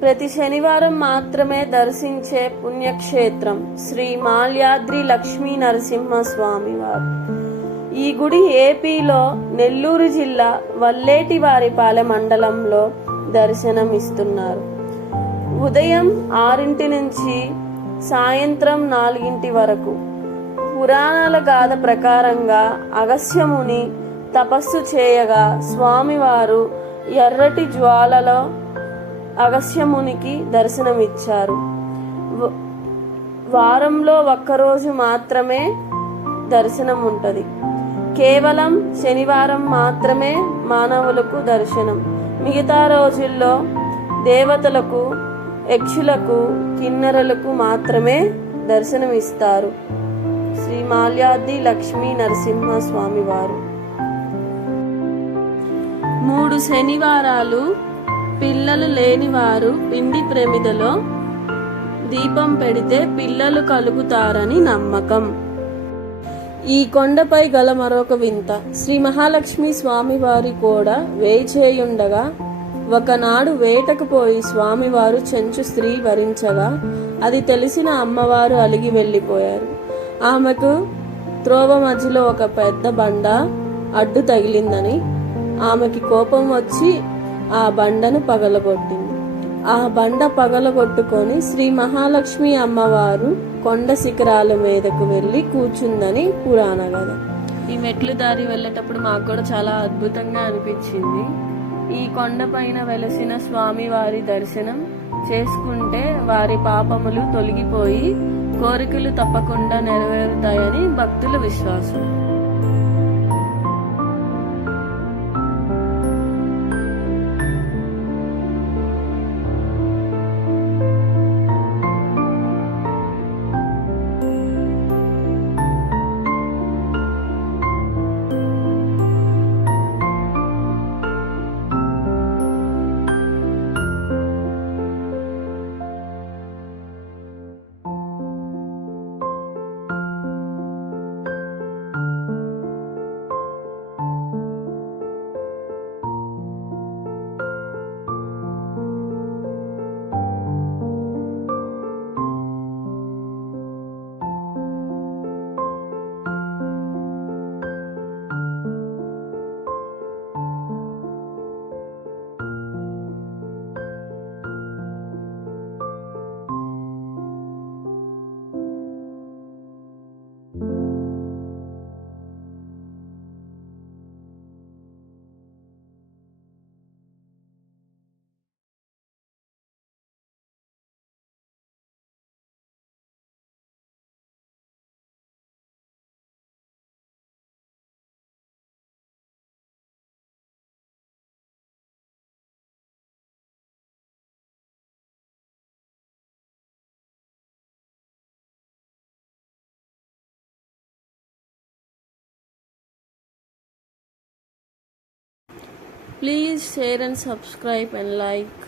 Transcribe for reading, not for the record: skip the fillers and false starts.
ప్రతి శనివారం మాత్రమే దర్శించే పుణ్యక్షేత్రం శ్రీ మాల్యాద్రి లక్ష్మీ నరసింహస్వామి వారు. ఈ గుడి ఏపీలో నెల్లూరు జిల్లా వల్లేటివారిపాలెం మండలంలో దర్శనమిస్తున్నారు. ఉదయం 6 నుంచి సాయంత్రం 4 వరకు. పురాణాల గాథ ప్రకారంగా అగస్త్యముని తపస్సు చేయగా స్వామివారు ఎర్రటి జ్వాలలో అగస్త్యమునికి దర్శనమిచ్చారు. వారంలో ఒక్కరోజు మాత్రమే దర్శనం ఉంటుంది. కేవలం శనివారం మాత్రమే మానవులకు దర్శనం. మిగతా రోజుల్లో దేవతలకు, యక్షులకు, కిన్నెరలకు మాత్రమే దర్శనమిస్తారు. శ్రీ మాల్యాద్రి లక్ష్మీ నరసింహ స్వామి వారు. 3 శనివారాలు పిల్లలు లేని వారు పిండి ప్రమిదలో దీపం పెడితే పిల్లలు కలుగుతారని నమ్మకం. ఈ కొండపై గల మరొక వింత, శ్రీ మహాలక్ష్మి స్వామివారి కూడా వేచేయుండగా ఒకనాడు వేటకు పోయి స్వామివారు చెంచు స్త్రీ వరించగా అది తెలిసిన అమ్మవారు అలిగి వెళ్లిపోయారు. ఆమెకు త్రోవ మధ్యలో ఒక పెద్ద బండ అడ్డు తగిలిందని ఆమెకి కోపం వచ్చి ఆ బండను పగలగొట్టింది. ఆ బండ పగలగొట్టుకొని శ్రీ మహాలక్ష్మి అమ్మవారు కొండ శిఖరాల మీదకు వెళ్లి కూర్చుందని పురాణ కథ. ఈ మెట్లు దారి వెళ్ళేటప్పుడు మాకు కూడా చాలా అద్భుతంగా అనిపించింది. ఈ కొండ పైన వెలసిన స్వామి వారి దర్శనం చేసుకుంటే వారి పాపములు తొలగిపోయి కోరికలు తప్పకుండా నెరవేరుతాయని భక్తుల విశ్వాసం. Please share and subscribe and like.